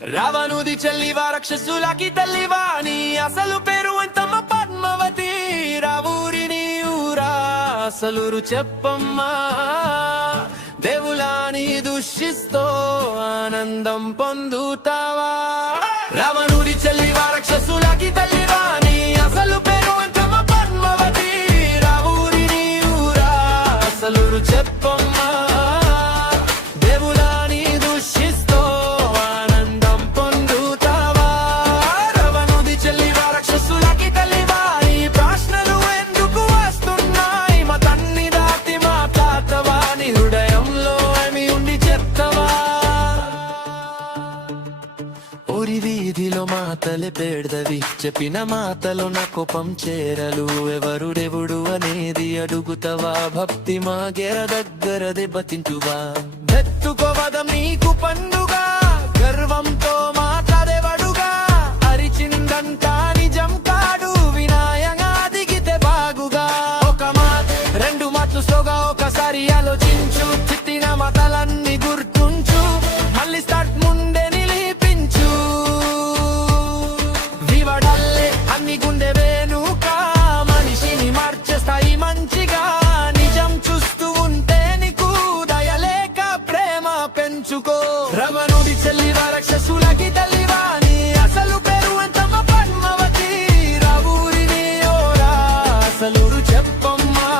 రావణుది చెల్లివా రాక్షసులకి తల్లివా నీ అసలు పేరు ఎంతమ్మ పద్మావతి రావూరిని ఊరా అసలురు చెప్పమ్మా దేవులాని దూషిస్తో ఆనందం పొందుతావా రావణుడి చెల్లివా రాక్షసులకి తల్లివా నీ అసలు పేరు ఎంతమ్మ పద్మావతి రావూరిని ఊరా అసలురు చెప్పమ్మా దేవులాని దూషిస్తో ఆనందం పొందుతావా రావణుడి చెల్లివా రాక్షసులకి తల్లివా ఈ ప్రశ్నలు ఎందుకు వస్తున్నాయి మా తన్ని దాటి మాట్లాడతావా నీ హృదయంలో ఏమి ఉండి చెప్తావా ఓరి వీధిలో మాటలే పెడదవి చెప్పిన మాటలో నా కోపం చేరలు ఎవరుడెవుడు అనేది అడుగుతావా భక్తి మా గెర దగ్గర దెబ్బతింటువా వెత్తుకోవదం నీకు పండుగ గర్వంతో మాట్లాడేవాడుగా అరిచిందంతా నిజం కాడు వినాయంగా దిగితే బాగుగా ఒక మాట రెండు మాటలు సోగా ఒకసారి ఆలోచించు చిత్తిన మాటలన్నీ గుర్తుంచు మళ్ళీ స్టార్ట్ ముందే నిలిపించు వివడాలే అన్ని గుండె వేనుక మనిషిని మార్చేస్తాయి మంచిగా నిజం చూస్తూ ఉంటే నీకు దయలేక ప్రేమ పెంచుకో రమణుడి చెల్లివా రాక్షసులకి తల్లివా నీ అసలు పేరు ఎంతమ్మ పద్మావతి రావూరిని ఓరా అసలురు చెప్పమ్మా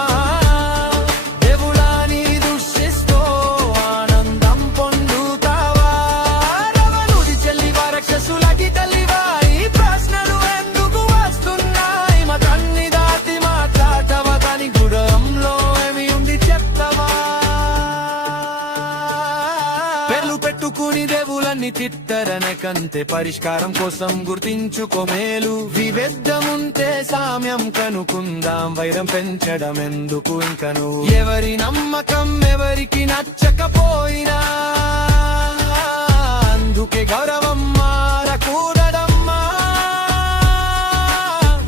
దేవులాని దూషిస్తో ఆనందం పొందుతావా రమణుడి చెల్లివా రాక్షసులకి తల్లివా ఈ ప్రశ్నలు ఎందుకు వస్తున్నాయి మా తన్ని దాటి మాట్లాడతావా కానీ గుడంలో ఏమి ఉంది చెప్తావా పేర్లు పెట్టుకుని దేవులన్నీ తిట్టరనే కంటే పరిష్కారం కోసం గుర్తించుకో మేలు విభేదముంటే సామ్యం కనుకుందాం వైరం పెంచడం ఎందుకు ఇంకను ఎవరి నమ్మకం ఎవరికి నచ్చకపోయినా అందుకే గౌరవం మారకూడదమ్మా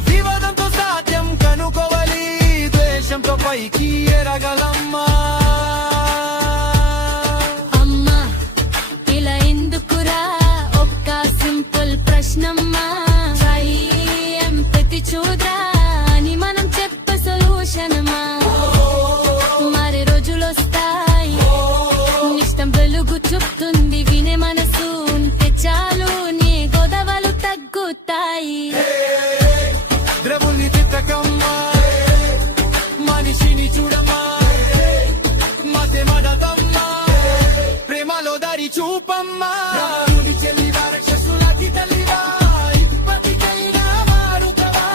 వివాదంతో సాధ్యం కనుకోవాలి ద్వేషంతో పైకి ఎరగలమ్మా అమ్మా ఇలా ఎందుకురా ఒక్క సింపుల్ ప్రశ్నమ్మా ట్రై ఎంపతి చూద్రా అని మనం చెప్పే సొల్యూషన్ అమ్మా మరి రోజులొస్తాయి నిష్టం వెలుగు చూపుతుంది వినే మనసు ఉంటే చాలు నీ గొడవలు తగ్గుతాయి ద్రవుల్ని తిట్టకమ్మా మనిషిని చూడమ్మా మతే మడతమ్మా ప్రేమలో దారి చూపమ్మా రావణుడి చెల్లివా రాక్షసులకి తల్లివా ఇప్పటికైనా మారుతావా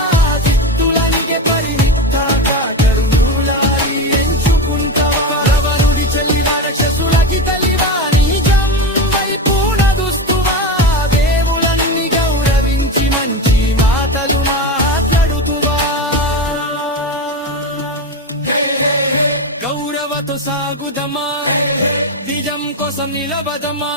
చిత్తులనిగే పరిమితాగా కరుణులారి ఎంచుకుంటావా రావణుడి చెల్లివా రాక్షసులకి తల్లివా నిజం వైపు నడుస్తువా దేవులన్నీ గౌరవించి మంచి మాటలు మాట్లాడుతువా గౌరవతో సాగుదమా నిజం కోసం నిలబదమా